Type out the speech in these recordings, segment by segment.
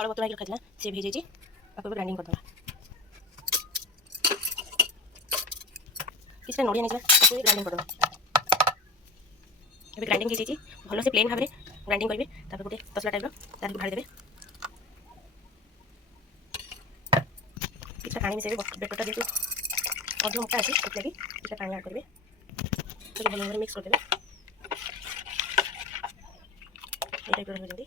चाउल बतुरा रखा से भेज ग्राइंडिंग करदे किसी नड़िया नहीं ग्राइंडिंग करदे ग्राइंडिंग हो भल से प्लेन भाव में ग्राइंडिंग करेंगे गोटे तसला टाइप तार भाड़ी देवे किसी पानी मिसेबे बेटरटा जेहतु अध मोटा अच्छे लगी किसी पानी ऐड करेंगे भल भाव मिक्स करदे टाइप जमी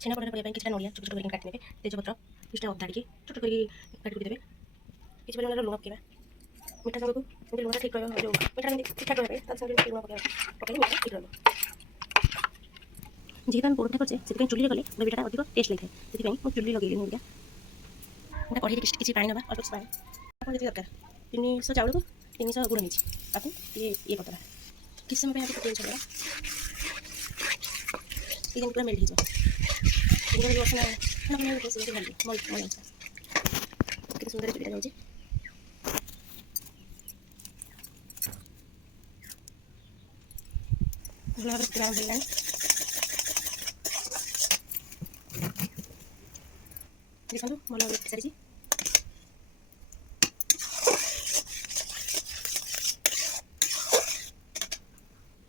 छेना पड़ा करने किसी नड़िया छोट छोट करके काटि ने तेजपत्र किसी अदा टी छोट करके काटिक देवे किसी परिमाण लुण पकेबा मिठा सागर को लुणा ठीक रहा जो मिठा ठीक ठाक रहा लुण पकड़ मिठा ठीक रहा जेहतु आम पोड़पिठा करचे से चुली कले पिठाटा अधिक टेस्ट लगे से चुली लगे गोटे कढ़ई किसी पानी ना अल्प पानी आप दरकार 300 चाउल को 300 गुड़ नहीं आपको ये करदे किस समय आप तेल छड़ा ये पूरा मेल्ट हो बसना कितने सुंदर चुलीटा जाऊँगी भल भाव में मिलना देखो भल भाव सारी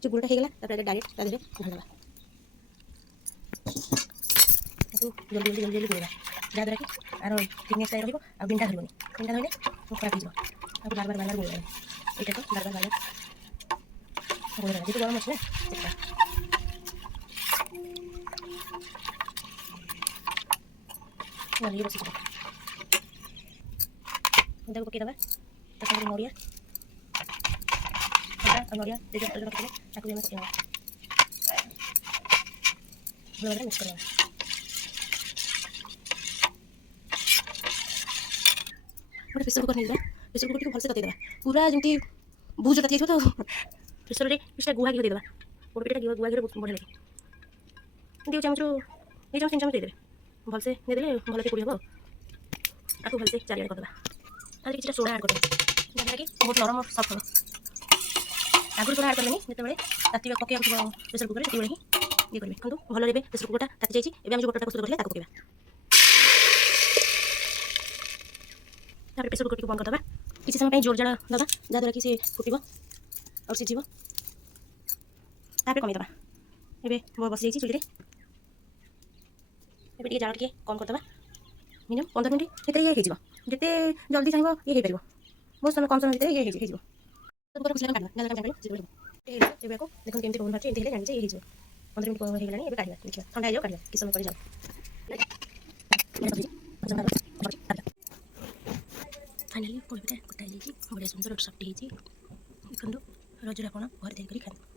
जो गुड़टा होगा डायरेक्ट ता देहरे ढालदेवा जल्दी जल्दी जल्दी जल्दी गुड़ा जहाँद्वारा कि आर थिकनेस रही आ बिंडा धरनी बिंडा धरले खराब हो बार बार बार गोल यहाँ तो बार बार बार गोल जी गरम अच्छे ना ये बस पकईदे नड़िया नड़िया तेजपत्र रखिए ताकि पकड़ा भल भाव मिक्स करवा गोटे प्रेसर कुकर नहीं प्रेसर कुकर भलसे ततईदेवा पूरा जमी भूज ताती तो प्रेसर में किसी गुआ घी देदेवा पोड़पिठा गुआ घी बढ़िया लगे 2 चामच 3 चामच देदेवे भलसे देदेले भल से पोड़ी हम आपको भलसे चारियाड़े करदे किसी सोडा ऐड करदे जहाँद्वारा कि बहुत नरम और सफ्ट हम आगुरी सोडा ऐड करेंगे जिते ताती पकड़ प्रेसर कुकर से ही ये करेंगे देखो भल रे प्रेसर कुकरटा ताती जाइए जो बटरटा प्रस्तुत करते पकड़ा प्रेसर कुकर को बंद करदे किसी समय जोर जाड़ा दबा जहाँद्वारा कि फुटब और सीझब कमीदे ए बस जाइए चुली ए जाड़ा टे कम करदे मिनिमम 15 मिनट भर ये जिते जल्दी चाहिए ये हो पार बहुत समय कम समय भर ये देखो केमती रोल बाहर एमती जानी ये 15 मिनट होगा ये काढ़ा देखिए ठंडा हो काढ़ा किस समय कर जाओ फाइनाली पोड़पिठा कटा बढ़िया सुंदर और सफ्ट देखो रजरे आप घर तैयारी खाते